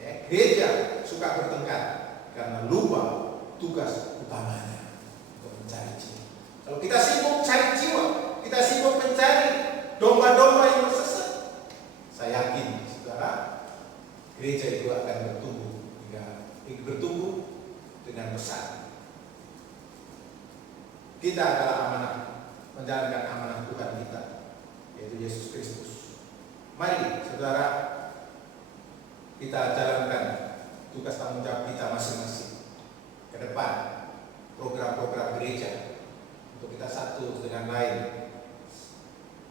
Ya, gereja suka bertengkar karena lupa tugas utamanya untuk mencari jiwa. Kalau kita sibuk cari jiwa, kita sibuk mencari domba-domba yang tersesat, saya yakin, saudara, gereja itu akan bertumbuh dengan besar. Kita adalah amanah, menjalankan amanah Tuhan kita, yaitu Yesus Kristus. Mari, saudara, kita jalankan tugas tanggung jawab kita masing-masing ke depan, program-program gereja, untuk kita satu dengan lain,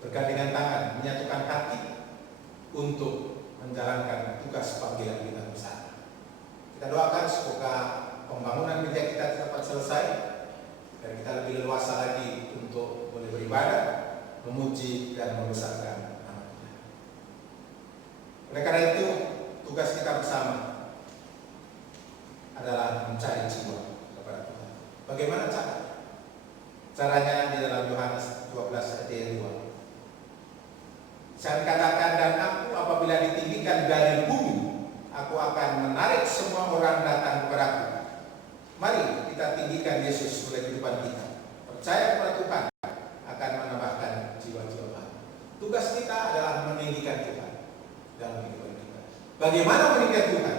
bergandengan tangan, menyatukan hati untuk menjalankan tugas panggilan kita bersama. Kita doakan semoga pembangunan gereja kita dapat selesai dan kita lebih leluasa lagi untuk boleh beribadah, memuji dan membesarkan. Oleh karena itu, tugas kita bersama adalah mencari jiwa kepada Tuhan. Bagaimana caranya? Caranya di dalam Yohanes 12 ayat 2. Saya katakan, dan aku apabila ditinggikan dari bumi, aku akan menarik semua orang datang kepadaku. Mari kita tinggikan Yesus oleh kehidupan kita. Percaya kepada Tuhan akan menambahkan jiwa-jiwa baru. Tugas kita adalah meninggikan Tuhan dalam kehidupan kita. Bagaimana meninggikan Tuhan?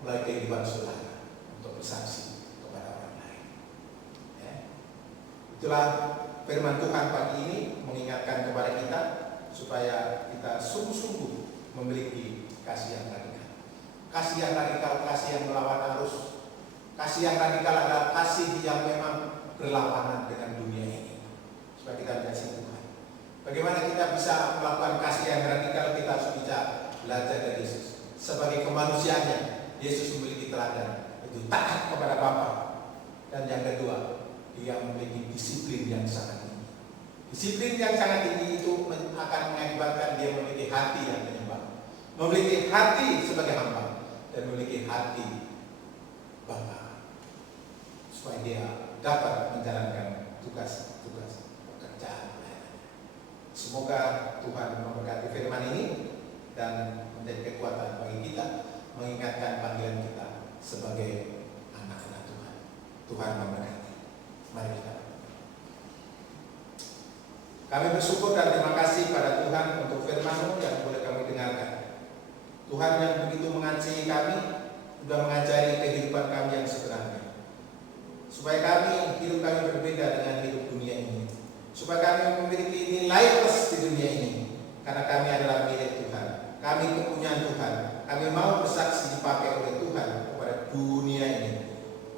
Melalui kehidupan saudara untuk bersaksi kepada orang lain. Ya. Itulah firman Tuhan pagi ini mengingatkan kepada kita supaya kita sungguh-sungguh memiliki kasih yang radikal. Kasih yang radikal, kasih yang melawan arus. Kasih yang radikal adalah kasih yang memang berlawanan dengan dunia ini. Supaya kita dikasih Tuhan. Bagaimana kita bisa melakukan kasih yang radikal? Kita harus bisa belajar dari Yesus. Sebagai kemanusiaannya, Yesus memiliki teladan, itu taat kepada Bapa. Dan yang kedua, dia memiliki disiplin yang sangat tinggi. Disiplin yang sangat tinggi itu akan mengakibatkan dia memiliki hati yang menyembah, memiliki hati sebagai hamba, dan memiliki hati Bapa, supaya dia dapat menjalankan tugas-tugas pekerjaan. Semoga Tuhan memberkati firman ini dan menjadi kekuatan bagi kita, mengingatkan panggilan kita sebagai anak-anak Tuhan. Tuhan memberkati. Mari kita. Kami bersyukur dan terima kasih pada Tuhan untuk firman-Mu yang boleh kami dengarkan. Tuhan yang begitu mengasihi kami, sudah mengajari kehidupan kami yang sebenarnya. Supaya hidup kami berbeda dengan hidup dunia ini. Supaya kami memiliki nilai plus di dunia ini. Karena kami adalah milik Tuhan. Kami kepunyaan Tuhan. Kami mau bersaksi dipakai oleh Tuhan kepada dunia ini.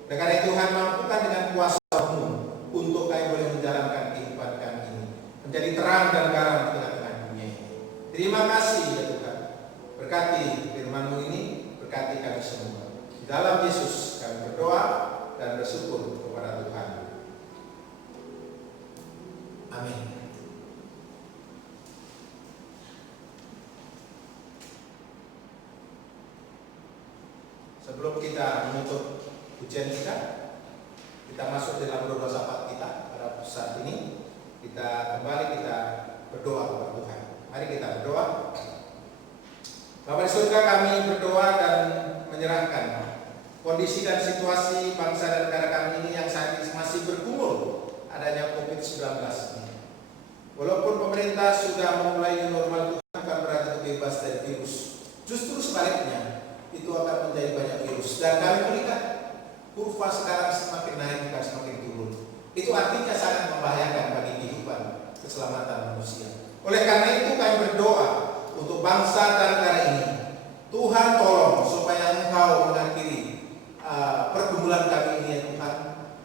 Dan karena Tuhan mampukan dengan kuasa-Mu untuk kami boleh menjalankan kehidupan kami ini. Menjadi terang dan garam di tengah-tengah dunia ini. Terima kasih ya Tuhan. Berkati firman-Mu ini, berkati kami semua. Di dalam Yesus kami berdoa dan bersyukur kepada Tuhan. Amin. Sebelum kita menutup ujian kita kita masuk dalam doa syafaat kita pada saat ini. Kita kembali kita berdoa kepada Tuhan. Mari kita berdoa. Bapa di surga, kami berdoa dan menyerahkan kondisi dan situasi bangsa dan negara kami ini yang saat ini masih bergumul adanya COVID-19 ini. Walaupun pemerintah sudah memulai new normal, Tuhan akan berada bebas dari virus. Justru sebaliknya, itu akan menjadi banyak virus. Dan kami melihat kurva sekarang semakin naik bukan semakin turun. Itu artinya sangat membahayakan bagi kehidupan keselamatan manusia. Oleh karena itu kami berdoa untuk bangsa dan negara ini. Tuhan tolong supaya Engkau mengakhiri pergumulan kami ini ya Tuhan,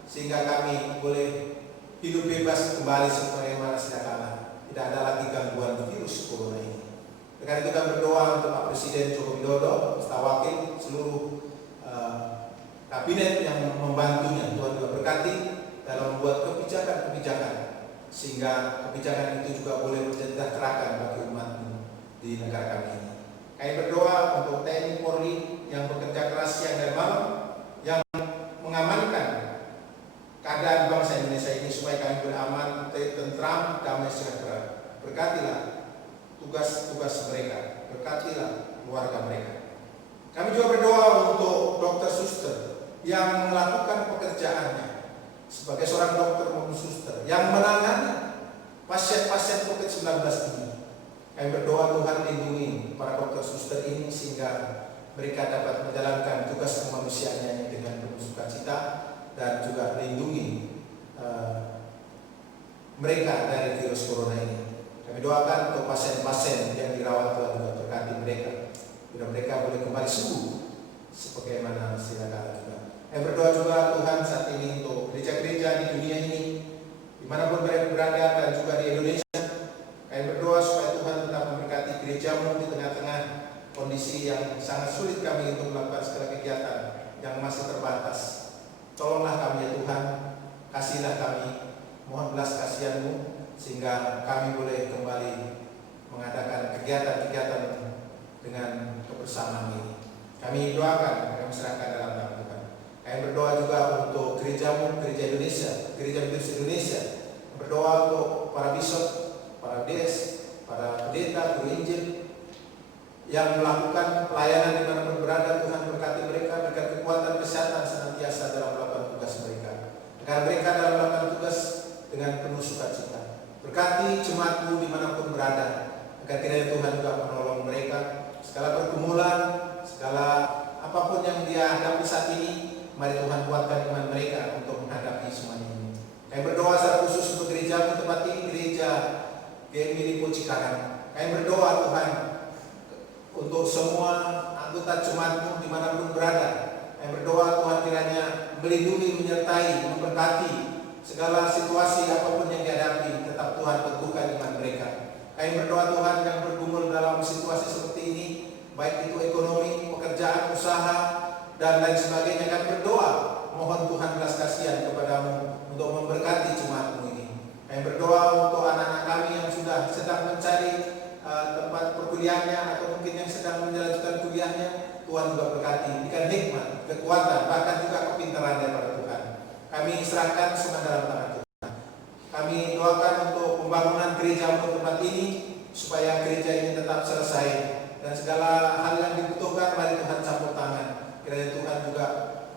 sehingga kami boleh hidup bebas kembali sebagaimana sedia kala. Tidak ada lagi gangguan virus corona ini. Karena itu kami berdoa untuk Pak Presiden Joko Widodo, Staf Wakil, seluruh kabinet yang membantunya. Tuhan juga berkati dalam membuat kebijakan-kebijakan, sehingga kebijakan itu juga boleh mensejahterakan bagi umat-Mu di negara kami ini. Kami berdoa untuk TNI Polri yang bekerja keras siang dan malam, yang mengamankan keadaan bangsa Indonesia ini supaya kami beraman, tentram, damai, sejahtera. Berkatilah tugas-tugas mereka, berkatilah keluarga mereka. Kami juga berdoa untuk dokter suster yang melakukan pekerjaannya sebagai seorang dokter maupun suster yang menangani pasien-pasien COVID-19 ini. Kami berdoa Tuhan lindungi para dokter suster ini sehingga mereka dapat menjalankan tugas kemanusiaannya dengan penuh sukacita dan juga lindungi mereka dari virus corona ini. Kami doakan untuk pasien-pasien yang dirawat Tuhan juga berkati mereka, biar mereka boleh kembali sembuh sebagaimana sedia kala juga. Kami berdoa juga Tuhan saat ini untuk gereja-gereja di dunia ini, dimanapun mereka berada dan juga di Indonesia. Kami berdoa supaya Tuhan tetap memberkati gereja-Mu di tengah-tengah kondisi yang sangat sulit kami untuk melakukan segala kegiatan yang masih terbatas. Tolonglah kami ya Tuhan, kasihlah kami, mohon belas kasihan-Mu sehingga kami boleh kembali mengadakan kegiatan-kegiatan dengan kebersamaan ini. Kami doakan, kami serahkan dalam nama Tuhan. Kami berdoa juga untuk gereja-Mu, gereja Indonesia, gereja Indonesia. Berdoa untuk para bishop, para DS, para pendeta, guru Injil yang melakukan pelayanan dimanapun berada. Tuhan berkati mereka, berikan kekuatan kesehatan senantiasa dalam melakukan tugas mereka, agar mereka dalam melakukan tugas dengan penuh sukacita. Berkati jemaat-Mu dimanapun berada, agar kiranya Tuhan juga menolong mereka segala pergumulan, segala apapun yang dia hadapi saat ini. Mari Tuhan kuatkan iman mereka untuk menghadapi semuanya ini. Kami berdoa secara khusus untuk gereja tempat ini, gereja GMI Lipo Cikarang. Kami berdoa Tuhan untuk semua anggota jemaat-Mu dimanapun berada. Kami berdoa Tuhan kiranya melindungi, menyertai, memberkati segala situasi apapun yang dihadapi. Tetap Tuhan teguhkan iman mereka. Kami berdoa Tuhan yang bergumul dalam situasi seperti ini, baik itu ekonomi, pekerjaan, usaha, dan lain sebagainya. Kami berdoa, mohon Tuhan belas kasihan kepada-Mu untuk memberkati jemaat-Mu ini. Kami berdoa untuk anak-anak kami yang sudah sedang mencari tempat perkuliahannya atau mungkin yang sedang menjalankan kuliahnya. Tuhan juga berkati, berikan hikmat, kekuatan, bahkan juga kepintaran daripada Tuhan. Kami serahkan semua dalam tangan Tuhan. Kami doakan untuk pembangunan gereja-Mu tempat ini, supaya gereja ini tetap selesai dan segala hal yang dibutuhkan mari Tuhan campur tangan. Kiranya Tuhan juga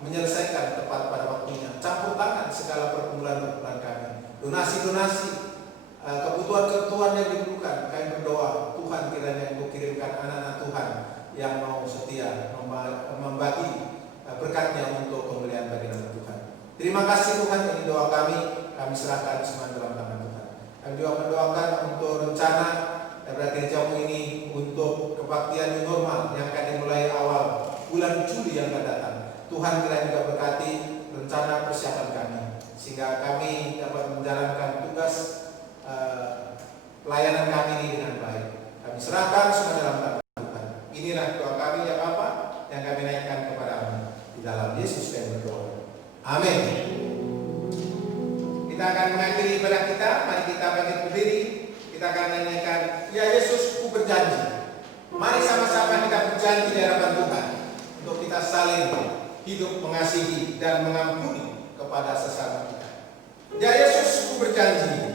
menyelesaikan tepat pada waktunya. Campur tangan segala pergumulan-pergumulan kami, donasi-donasi, kebutuhan-kebutuhan yang diperlukan. Kami berdoa Tuhan kiranya Engkau kirimkan anak-anak Tuhan yang mau setia membagi berkat-Nya untuk pemulihan bagi nama Tuhan. Terima kasih Tuhan, ini doa kami serahkan semua dalam tangan Tuhan. Kami juga mendoakan untuk rencana daripada gereja-Mu ini untuk kebaktian new normal yang akan dimulai awal bulan Juli yang akan datang. Tuhan kiranya juga berkati rencana persiapan kami, sehingga kami dapat menjalankan tugas pelayanan kami ini dengan baik. Kami serahkan semua dalam tangan Tuhan. Inilah doa kami ya Bapa yang kami naikkan kepada-Mu. Di dalam Yesus kami berdoa. Amin. Kita akan mengakhiri ibadah kita. Mari kita bangkit berdiri. Kita akan menyanyikan, ya Yesus, Ku berjanji. Mari sama-sama kita berjanji di hadapan Tuhan untuk kita saling hidup mengasihi dan mengampuni kepada sesama kita. Ya Yesus, ku berjanji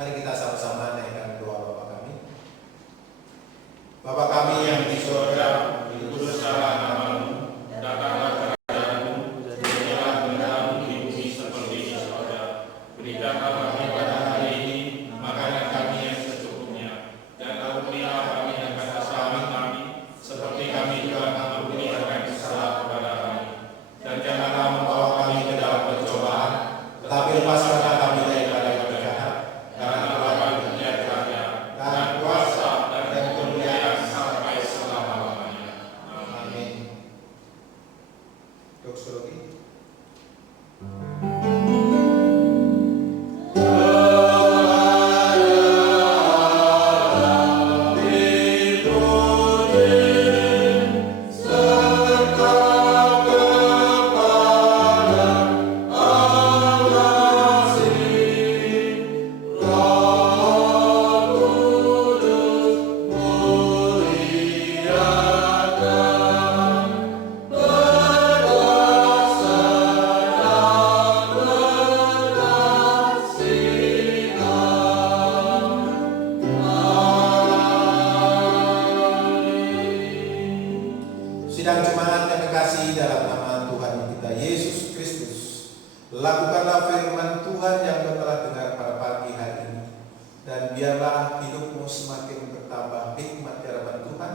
Mari kita sama-sama naikkan doa Bapa kami. Bapa kami yang di surga, dikuduskanlah namamu, datanglah kerajaanmu, jadilah kehendakmu di bumi seperti di surga. Berikanlah kami pada hari ini makanan kami yang secukupnya, dan ampunilah kami akan kesalahan kami, seperti kami juga mengampuni akan kesalahan kepada kami. Dan janganlah membawa kami ke dalam pencobaan, tetapi lepaskanlah kami daripada yang jahat. Karena Tuhan kerajaan dan kuasa dan kemuliaan sampai selama-lamanya. Amin. doksologi. Sidang jemaat yang kekasih dalam nama Tuhan kita Yesus Kristus, lakukanlah firman Tuhan yang kau telah dengar pada pagi hari ini, dan biarlah hidupmu semakin bertambah hikmat di hadapan Tuhan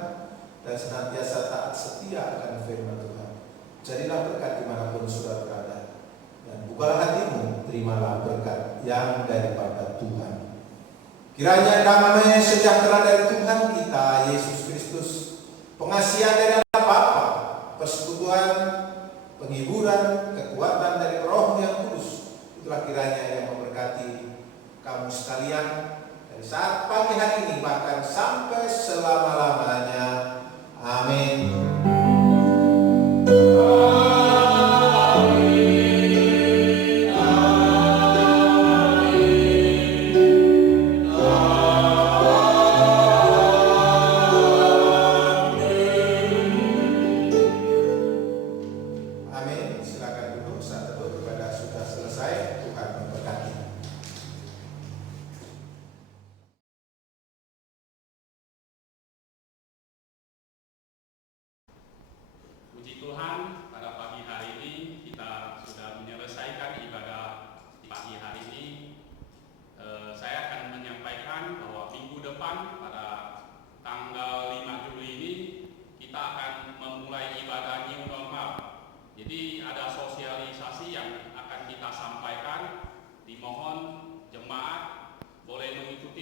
dan senantiasa taat setia akan firman Tuhan. Jadilah berkat dimanapun saudara berada, dan bukalah hatimu, terimalah berkat yang daripada Tuhan. Kiranya damai sejahtera dari Tuhan kita Yesus Kristus, pengasihan dari Allah Bapa, persekutuan, penghiburan, kekuatan dari Roh yang Kudus, itulah kiranya yang memberkati kamu sekalian dari saat pagi hari ini bahkan sampai selama-lamanya. Amin.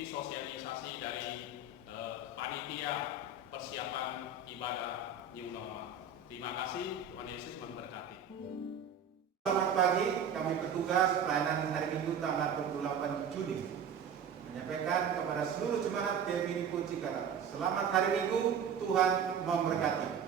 mengikuti sosialisasi dari panitia persiapan ibadah New Normal. Terima kasih, Tuhan Yesus memberkati. Selamat pagi, kami petugas pelayanan hari Minggu tanggal 28 Juni menyampaikan kepada seluruh jemaat GMI Cikarang, selamat hari Minggu, Tuhan memberkati.